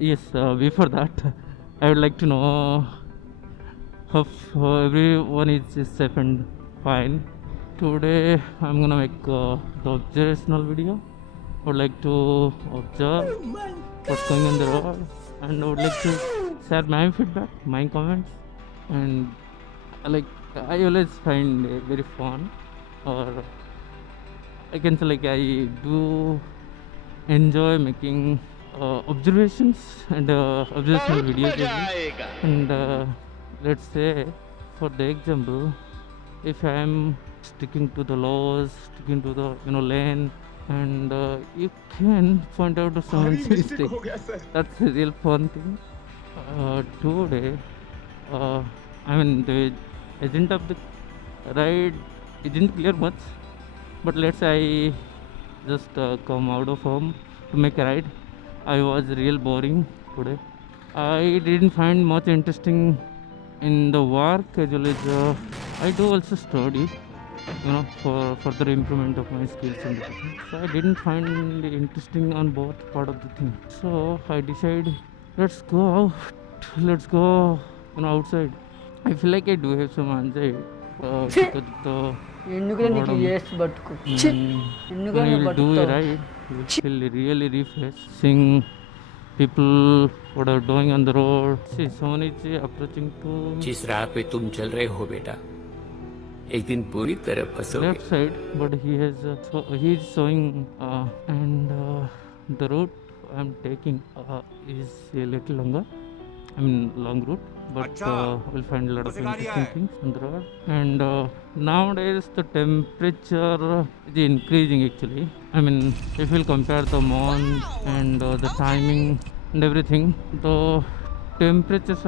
Yes, before that, I would like to know how everyone is safe and fine. Today, I'm gonna make the observational video. I would like to observe what's going on the road, and I would like to share my feedback, my comments, and like I always find it very fun, or I can say like I do enjoy making observations and observational videos as well. And let's say, for the example, if I am sticking to the laws, sticking to the lane, and you can point out to someone's mistake. That's a real fun thing. Today, uh, I mean the agent of the ride isn't clear much, but let's say I just come out of home to make a ride. I was real boring today. I didn't find much interesting in the work as well as I do also study, for further improvement of my skills and everything. So I didn't find it interesting on both part of the thing. So I decided, let's go out, let's go, outside. I feel like I do have some anxiety because of the ఎందుకులే నీకు boredom. చేసి బతుకు ఛీ! ఎందుకులే When you నువ్వు will do a బతుకుతావు ride, you will feel really refreshed. Seeing people what are doing on the road. See, someone is approaching to जिस राह पे तुम चल रहे हो बेटा, एक दिन पूरी तरह फंसोगे। left side, but he has he is showing and the route I am taking is a little longer. I mean long route, but we'll find a lot of interesting things on the road. And nowadays the temperature is increasing actually. I mean, if we'll compare the month and the timing and everything, the temperatures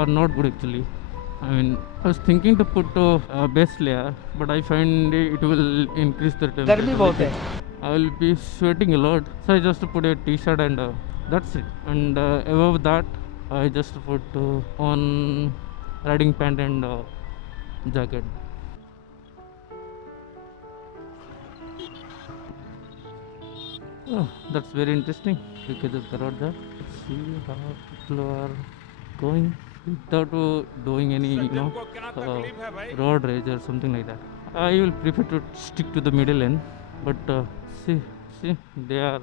are not good actually. I mean, I was thinking to put a base layer, but I find it will increase the गर्मी temperature. बहुत है I will be sweating a lot, so I just put a t-shirt and that's it. And above that, I just put on riding pant and jacket. Oh, that's very interesting because of the road there. See how people are going without doing any, road rage or something like that. I will prefer to stick to the middle lane, but see, they are.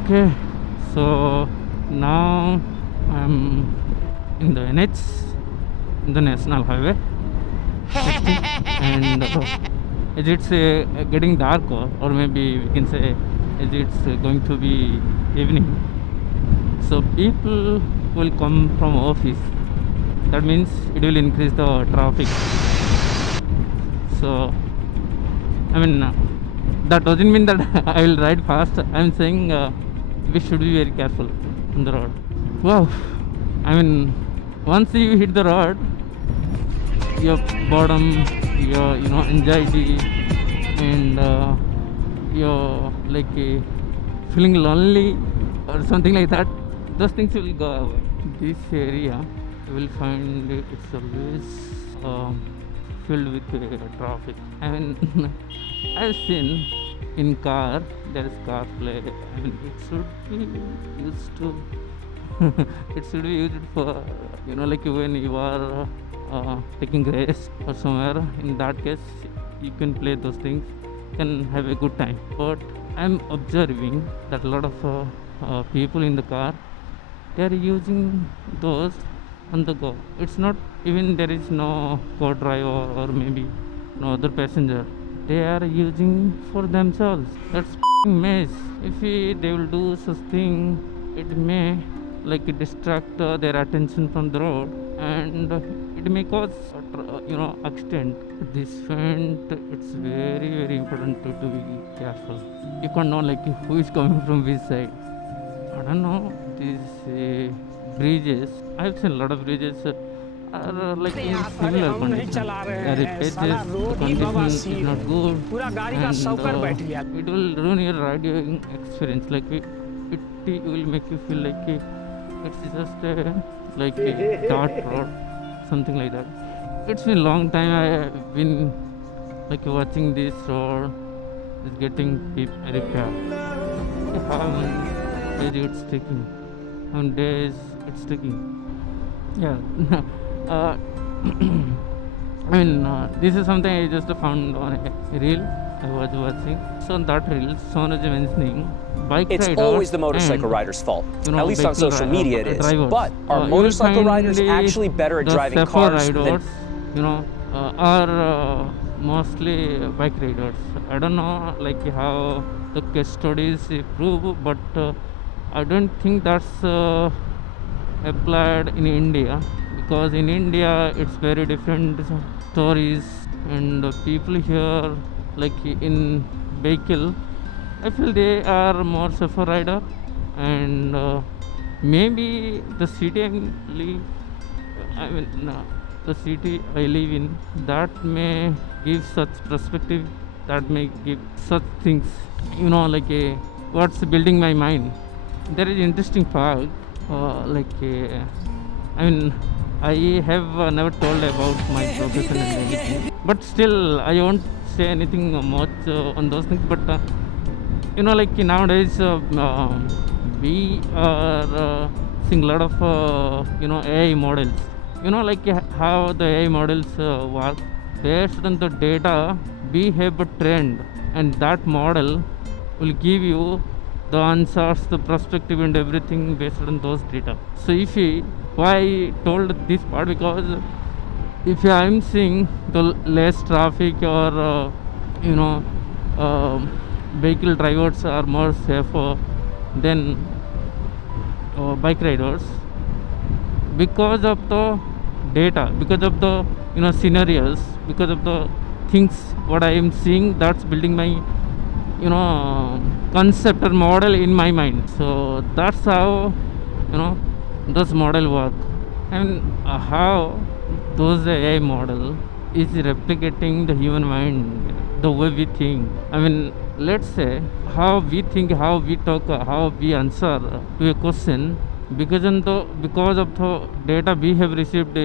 Okay, so now I'm in the NH, in the national highway, and as it's getting dark, or maybe we can say as it's going to be evening, so people will come from office. That means it will increase the traffic. So I mean, that doesn't mean that I will ride fast. I'm saying we should be very careful on the road. Wow, I mean, once you hit the road, your boredom, your anxiety, and you're like feeling lonely or something like that, those things will go away. This area you will find it's always filled with traffic. I mean, I've seen in car there is CarPlay. I mean, it should be used to it should be used for like when you are taking rest or somewhere. In that case, you can play those things, can have a good time. But I'm observing that a lot of people in the car, they are using those on the go. It's not even there is no co-driver or maybe no other passenger. They are using for themselves. That's mess. If they will do such thing, it may like distract their attention from the road, and it may cause accident. This friend, it's very very important to be careful. You can't know like who is coming from which side. I don't know, these bridges, I've seen a lot of bridges are like in similar condition. The repairs, the condition is not good, and it will ruin your riding experience. Like it will make you feel like it's just like a dart road, something like that. It's been a long time I've been like watching this road is getting repaired. How many days it's taking? How many days it's taking? Yeah. I mean, this is something I just found on a reel I was watching. So on that reel, someone was mentioning bike It's riders always the motorcycle and, rider's fault. you know, At least on vehicle social ri- media it is. drivers. But are You will motorcycle find riders actually better at the driving safer cars than... riders, are mostly bike riders. I don't know like how the case studies prove, but I don't think that's applied in India, because in India it's very different stories, and people here like in vehicle, I feel they are more safer rider. And maybe the city the city I live in, that may give such perspective, that may give such things, like what's building my mind. There is interesting fact, I mean, I have never told about my profession and anything, but still I won't say anything much on those things. But like nowadays we are seeing a lot of AI models. Like how the AI models work. Based on the data, we have a trend, and that model will give you the answers, the perspective, and everything based on those data. So why I told this part, because if I'm seeing the less traffic, or vehicle drivers are more safer than bike riders, because of the data, because of the scenarios, because of the things what I am seeing, that's building my concept or model in my mind. So that's how those model work, and how those AI model is replicating the human mind, the way we think. I mean, let's say how we think, how we talk, how we answer to a question, because of the data we have received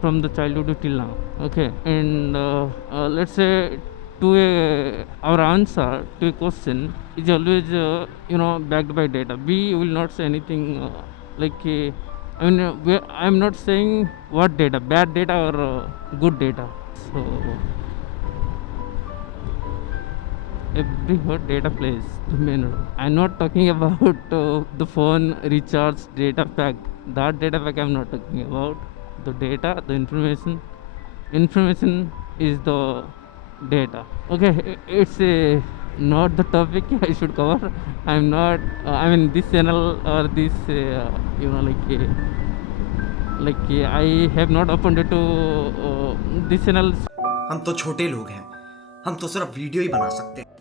from the childhood till now. Okay, and let's say our answer to a question is always backed by data. We will not say anything I'm not saying what data, bad data or good data. So every data plays the main role. I'm not talking about the phone recharge data pack. That data pack I'm not talking about. The data, the information is the data. Okay, it's not the topic I should cover. I'm not this channel or this I have not opened it to this channel. हम तो छोटे लोग हैं, हम तो सिर्फ video ही बना सकते हैं।